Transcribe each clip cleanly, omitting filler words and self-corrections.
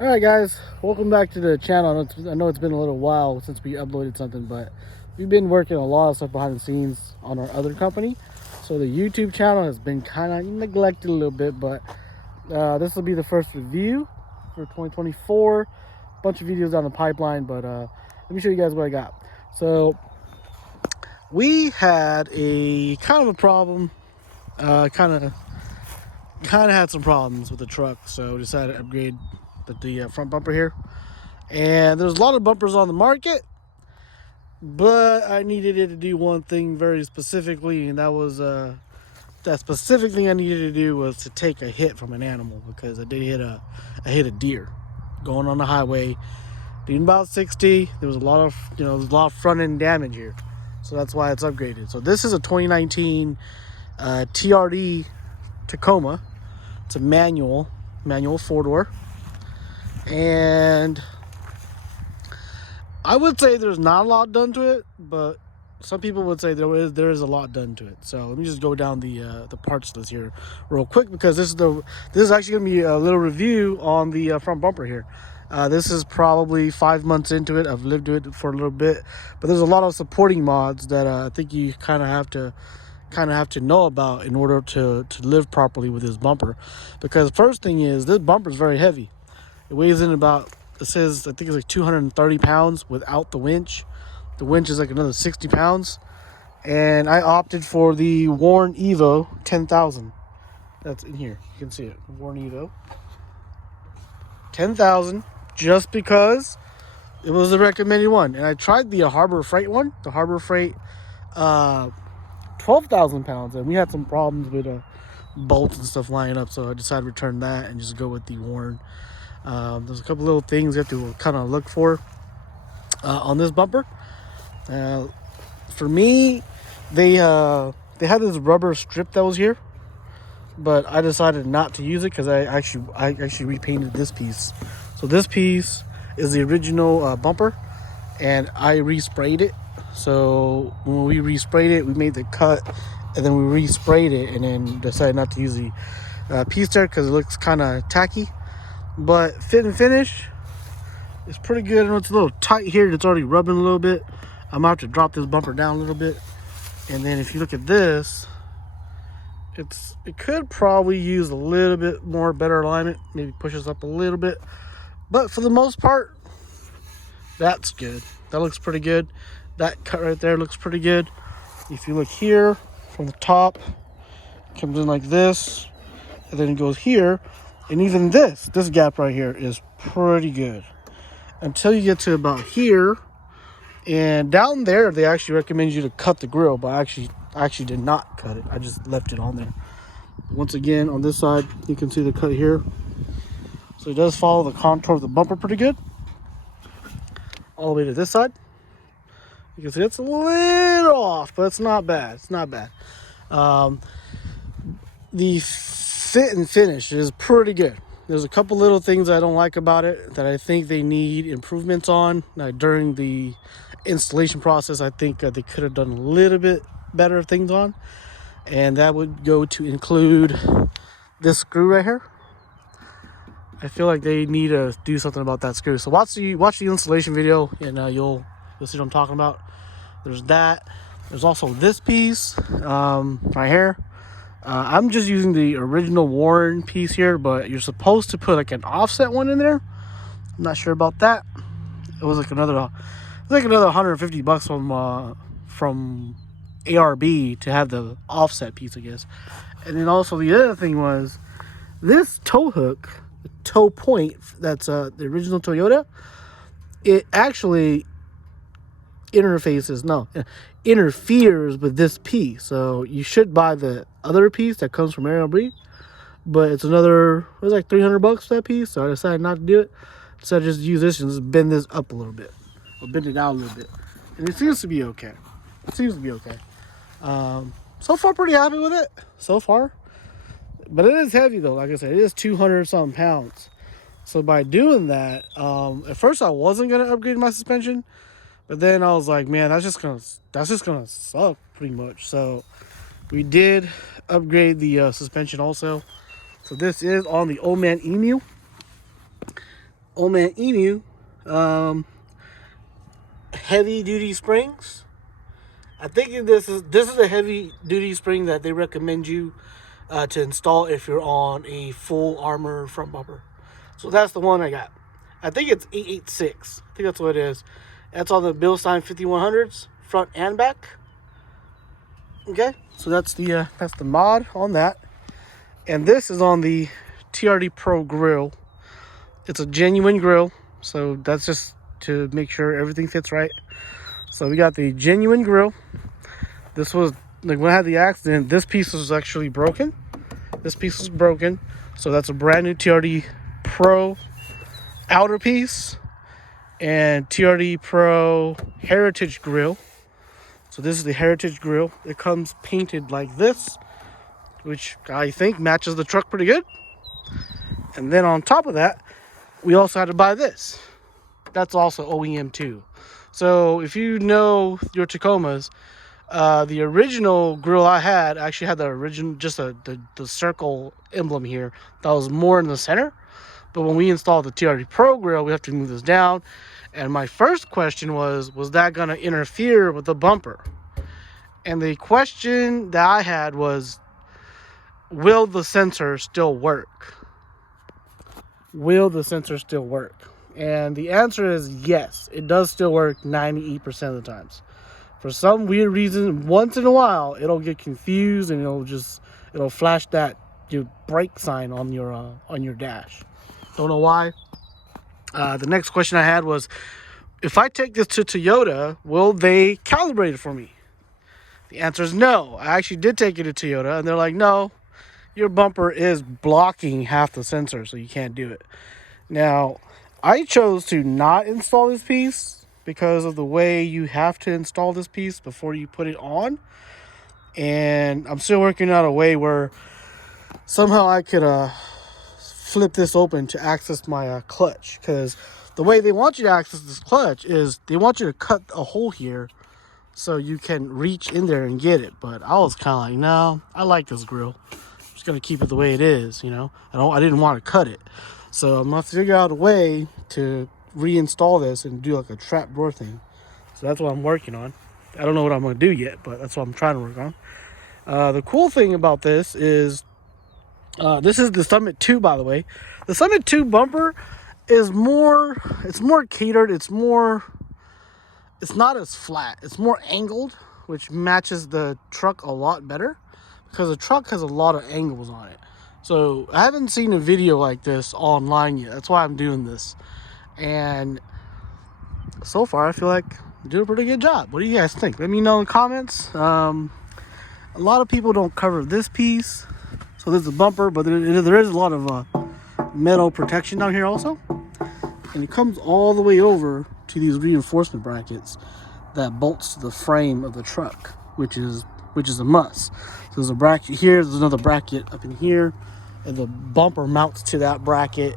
All right, guys, welcome back to the channel. I know it's been a little while since we uploaded something, but we've been working a lot of stuff behind the scenes on our other company. So the YouTube channel has been kind of neglected a little bit, but this will be the first review for 2024. Bunch of videos on the pipeline, but let me show you guys what I got. So we had a kind of a problem, kind of had some problems with the truck, so we decided to upgrade the front bumper here. And there's a lot of bumpers on the market, but I needed it to do one thing very specifically, and that was that specific thing I needed to do was to take a hit from an animal, because I did hit a deer going on the highway, doing about 60. There was a lot of front end damage here, so that's why it's upgraded. So this is a 2019 TRD Tacoma. It's a manual 4-door. And I would say there's not a lot done to it, but some people would say there is a lot done to it. So let me just go down the parts list here real quick, because this is actually going to be a little review on the front bumper here. This is probably 5 months into it. I've lived with it for a little bit, but there's a lot of supporting mods that I think you kind of have to know about in order to live properly with this bumper. Because the first thing is, this bumper is very heavy. It weighs in about, it says, I think it's like 230 pounds without the winch. The winch is like another 60 pounds. And I opted for the Warn Evo 10,000. That's in here. You can see it. Warn Evo 10,000, just because it was the recommended one. And I tried the Harbor Freight one. The Harbor Freight 12,000 pounds. And we had some problems with bolts and stuff lining up. So I decided to return that and just go with the Warn. There's a couple little things you have to kind of look for on this bumper. For me, they had this rubber strip that was here, but I decided not to use it because I actually repainted this piece. So this piece is the original bumper, and I resprayed it. So when we resprayed it, we made the cut, and then we resprayed it, and then decided not to use the piece there because it looks kind of tacky. But fit and finish is pretty good. I know it's a little tight here. It's already rubbing a little bit. I'm gonna have to drop this bumper down a little bit. And then if you look at this, it could probably use a little bit more better alignment. Maybe push us up a little bit. But for the most part, that's good. That looks pretty good. That cut right there looks pretty good. If you look here from the top, it comes in like this, and then it goes here. And even this gap right here is pretty good until you get to about here. And down there, they actually recommend you to cut the grill, but I actually did not cut it. I just left it on there. Once again, on this side, you can see the cut here. So it does follow the contour of the bumper pretty good. All the way to this side. You can see it's a little off, but it's not bad. It's not bad. The fit and finish is pretty good. There's a couple little things I don't like about it that I think they need improvements on. During the installation process, I think they could have done a little bit better things on, and that would go to include this screw right here. I feel like they need to do something about that screw. So watch the installation video, and you'll see what I'm talking about. There's that. There's also this piece right here. I'm just using the original Warn piece here, but you're supposed to put like an offset one in there. I'm not sure about that. It was like another $150 from ARB to have the offset piece, I guess. And then also the other thing was this tow hook, the tow point, that's the original Toyota. It actually interferes with this piece. So you should buy the other piece that comes from ARB, but it was like $300 for that piece. So I decided not to do it. So I just use this and just bend this up a little bit, or bend it out a little bit, and it seems to be okay. So far pretty happy with it so far, but it is heavy though. Like I said, it is 200 something pounds. So by doing that, at first I wasn't gonna upgrade my suspension, but then I was like, man, that's just gonna suck pretty much. So we did upgrade the suspension also. So this is on the OOW Old Man Emu heavy duty springs. I think this is a heavy duty spring that they recommend you to install if you're on a full armor front bumper. So that's the one I got. I think it's 886. I think that's what it is. That's on the Bilstein 5100s, front and back. Okay, so that's the mod on that. And this is on the TRD Pro grill. It's a genuine grill, so that's just to make sure everything fits right. So we got the genuine grill. This was, like, when I had the accident, this piece was actually broken. This piece was broken. So that's a brand new TRD Pro outer piece and TRD Pro Heritage grill. So this is the Heritage grill. It comes painted like this, which I think matches the truck pretty good. And then on top of that, we also had to buy this. That's also OEM too. So if you know your Tacomas, the original grill I had actually had the original, just the circle emblem here that was more in the center. But when we installed the TRD Pro grill, we have to move this down. And my first question was that going to interfere with the bumper? And the question that I had was, will the sensor still work? Will the sensor still work? And the answer is yes, it does still work 98% of the times. For some weird reason, once in a while, it'll get confused and it'll flash that brake sign on your dash. Don't know why. The next question I had was, if I take this to Toyota, will they calibrate it for me? The answer is no. I actually did take it to Toyota, and they're like, no, your bumper is blocking half the sensor, so you can't do it. Now, I chose to not install this piece because of the way you have to install this piece before you put it on. And I'm still working out a way where somehow I could flip this open to access my clutch. Because the way they want you to access this clutch is they want you to cut a hole here so you can reach in there and get it. But I was kind of like, no, I like this grill. I'm just going to keep it the way it is, you know. I didn't want to cut it. So I'm going to figure out a way to reinstall this and do like a trap door thing. So that's what I'm working on. I don't know what I'm going to do yet, but that's what I'm trying to work on. The cool thing about this is this is the Summit 2, by the way. The Summit 2 bumper is more catered. It's not as flat. It's more angled, which matches the truck a lot better because the truck has a lot of angles on it. So I haven't seen a video like this online yet. That's why I'm doing this. And so far, I feel like I'm doing a pretty good job. What do you guys think? Let me know in the comments. A lot of people don't cover this piece. So there's a bumper, but there is a lot of metal protection down here also. And it comes all the way over to these reinforcement brackets that bolts to the frame of the truck, which is a must. So there's a bracket here, there's another bracket up in here, and the bumper mounts to that bracket,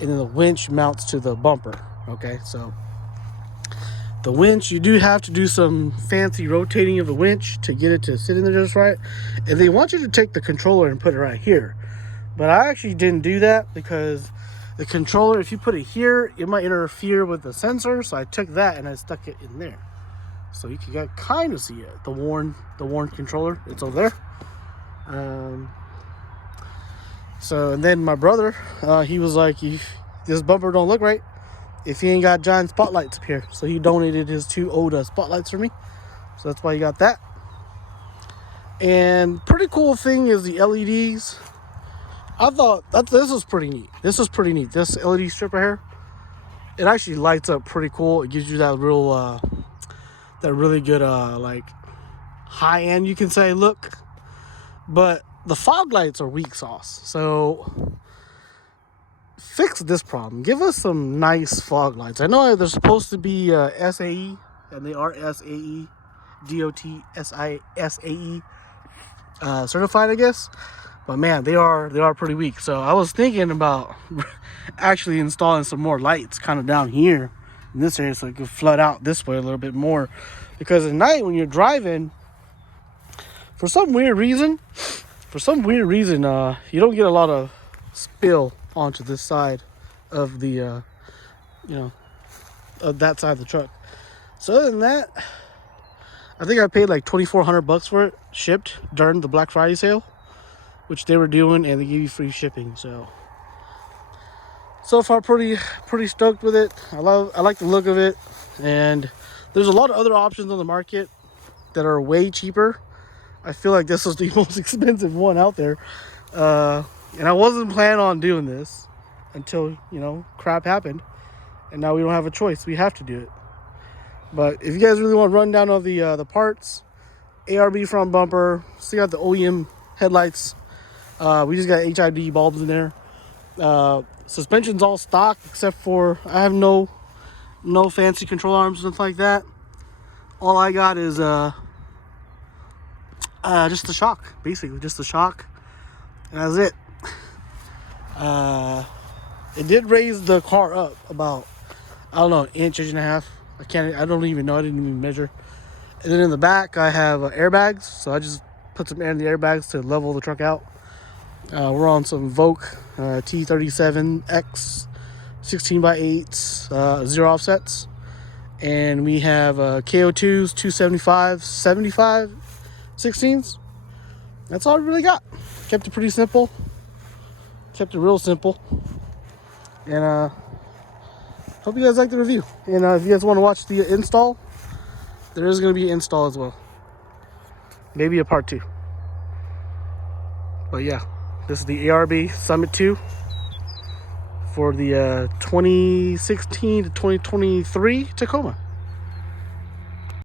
and then the winch mounts to the bumper. Okay, so the winch, you do have to do some fancy rotating of the winch to get it to sit in there just right. And they want you to take the controller and put it right here. But I actually didn't do that because the controller, if you put it here, it might interfere with the sensor. So I took that and I stuck it in there. So you can kind of see it. The worn controller, it's over there. So, and then my brother, he was like, this bumper don't look right if he ain't got giant spotlights up here. So he donated his 2 OOW spotlights for me. So that's why he got that. And pretty cool thing is the LEDs. I thought this was pretty neat. This LED strip right here, it actually lights up pretty cool. It gives you that really good like high end, you can say, look. But the fog lights are weak sauce. So fix this problem. Give us some nice fog lights. I know they're supposed to be SAE, and they are SAE, DOT SAE certified, I guess. But man, they are pretty weak. So I was thinking about actually installing some more lights kind of down here in this area so it could flood out this way a little bit more. Because at night when you're driving, for some weird reason, you don't get a lot of spill onto this side of the of that side of the truck. So other than that, I think I paid like $2,400 for it, shipped during the Black Friday sale, which they were doing, and they give you free shipping. So far pretty stoked with it. I like the look of it, and there's a lot of other options on the market that are way cheaper. I feel like this was the most expensive one out there, and I wasn't planning on doing this until crap happened, and now we don't have a choice. We have to do it. But if you guys really want to run down all the parts, ARB front bumper, still got the OEM headlights. We just got HID bulbs in there. Suspension's all stock except for I have no fancy control arms, nothing like that. All I got is just the shock, basically just the shock, and that's it. It did raise the car up about, I don't know, an inch and a half. I don't even know. I didn't even measure. And then in the back, I have airbags. So I just put some air in the airbags to level the truck out. We're on some Voke T37X 16x8s, 0 offsets. And we have KO2s, 275, 75, 16s. That's all we really got. Kept it pretty simple. Kept it real simple. And hope you guys like the review. And if you guys want to watch the install, there is going to be an install as well. Maybe a part 2. But yeah, this is the ARB Summit 2 for the 2016 to 2023 Tacoma.